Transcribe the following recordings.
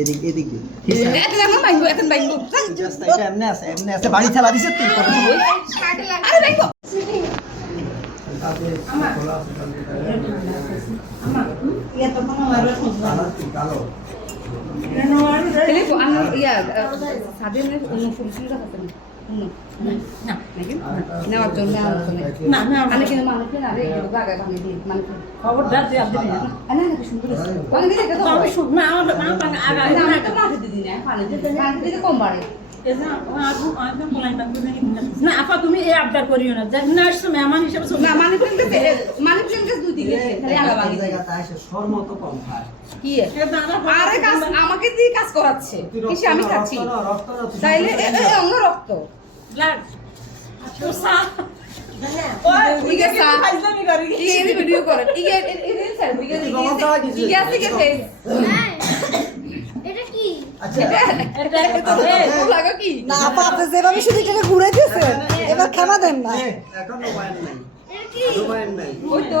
এদিক এদিক এখন এখন বাইঙ্গো এখন বাইঙ্গো জাস্ট এটা এমনি আছে বাড়ি চালা দিছে তুই কত সময় আরে বাইঙ্গো Telepo, ano, iya, sabi mo unong fulusura ka pa na. Na wag na ano kinamano na rin yung bagay ba ni man ko. খবর দাঁড়িয়ে আপনি Ano na kusundo. Ano din ka to? আমি শুন না আমার না পাঙ্গ আগা Na ka na din na, paano din ko mare. এজা আপু আমি বলাই না না আপা তুমি এই আবদার করিও না যে নার্স মেহমান হিসেবে না মানে প্লেন দুই দিকে খালি আগা ভাঙি জায়গাতে আসে শর্মত কম খায় কি আরে কাজ আমাকে দিয়ে কাজ করাচ্ছে কিসে আমি খাচ্ছি তাইলে অন্য রক্ত ব্লাড তো সা ঠিক আছে ফাইজলামি করি এই ভিডিও করে ঠিক আছে এই স্যার ঠিক আছে কি ফেস এটা কি আচ্ছা এটা লাগা কি না আপা আপনি যেভাবে শুধুটাকে ঘুরাইতেছেন এবার ক্ষমা দেন না এখন মোবাইল নাই এটা কি মোবাইল নাই ওই তো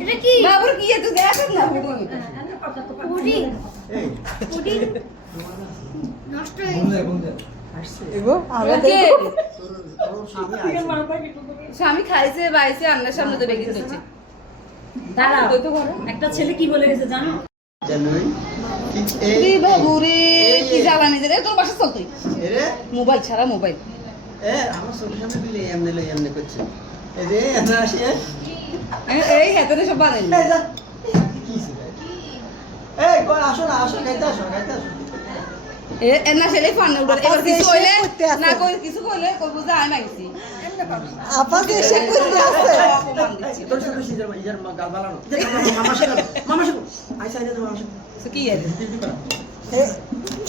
এটা কি না বল কি এত দেখেন না পুডি এই পুডি নষ্ট হয়ে বন্ধে এগো আমরা ওকে তোর সামনে আছে স্বামী খাইছে বাইছে আন্নার সামনে তো বেগে দিচ্ছে দাঁড়াও তো তো ঘরে একটা ছেলে কি বলে গেছে জানো জানুই রে বাবু রে কি জ্বালানি রে তোর বাসা চল তুই এরে মোবাইল ছাড়া মোবাইল আমার চোখের সামনে দিলে এমনি করছে এই যে এমনি আসে এই হেতরে সব বানাই এই যা কি ছিল এই কই আসো না আসো গাইতে আসো এ না সেলে ফান উড়ে এবার কিছু কইলে না কই কিছু কইলে কইব যে আমি মাইছি আপা যে এসে করতে আছে অপমান দিচ্ছি তোর সাথে ইজার গাল বালানো মামা সাথে আইসা আইসা মামা সাথে তো কি আছে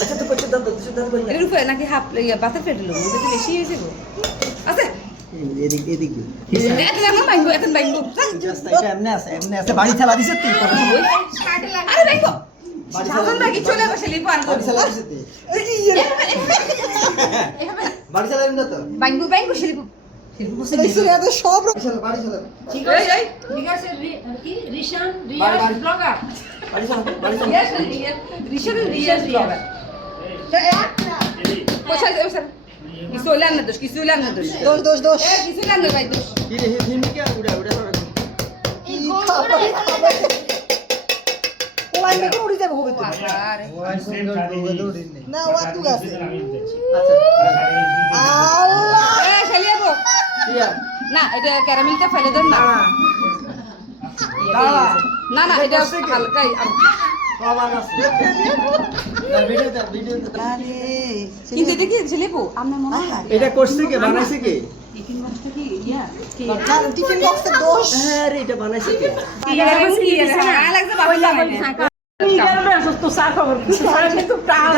আচ্ছা তো করছে দাঁত দাঁত করি না এর উপরে নাকি হাফ ইয়া বাতা ফেটলো মধ্যে তো বেশি হয়েছে গো আছে এদিক এখন বাইঙ্গো জাস্ট এটা এমনি আছে বাড়ি চালা দিছে তুই কত সময় আরে বাইঙ্গো সাধন নাকি চলে বসে লিপান বাড়ি চালা দিছে তুই বাড়ি চালা দিন তো বাইঙ্গো শিলিপু এই সিরিয়াতে সব বাড়ি চালা ঠিক আছে ঠিক আছে কি রিশান বাড়ি রিয়াজ ব্লগার বাড়ি চালা রিয়াজ ব্লগার কোথায় যাবে স্যার কিছু হইলে না দোষ দোষ কিছু হইলে না ভাই দোষ কি রে হিমকে উড়া এই গোলগুলো ওলাই মেকে উড়ি যাবে হবে তো আরে না ও আতু গাছে আচ্ছা আল্লাহ শালিয়াবো ইয়া না এটা ক্যারামেলটা ফেলে দেন না না এটা হালকাই কমান আছে ভিডিও আরে কিন্তু এটা কি ছেলেপু আমার মনে হয় এটা করছে কে বানাইছে কে টিফিন বক্সটা কি ইয়া কি টিফিন বক্সের দোষ হ্যাঁ রে এটা বানাইছে কে লাগছে বাবা কি কারণে আসছ তো সা খবর কি তো প্রাণ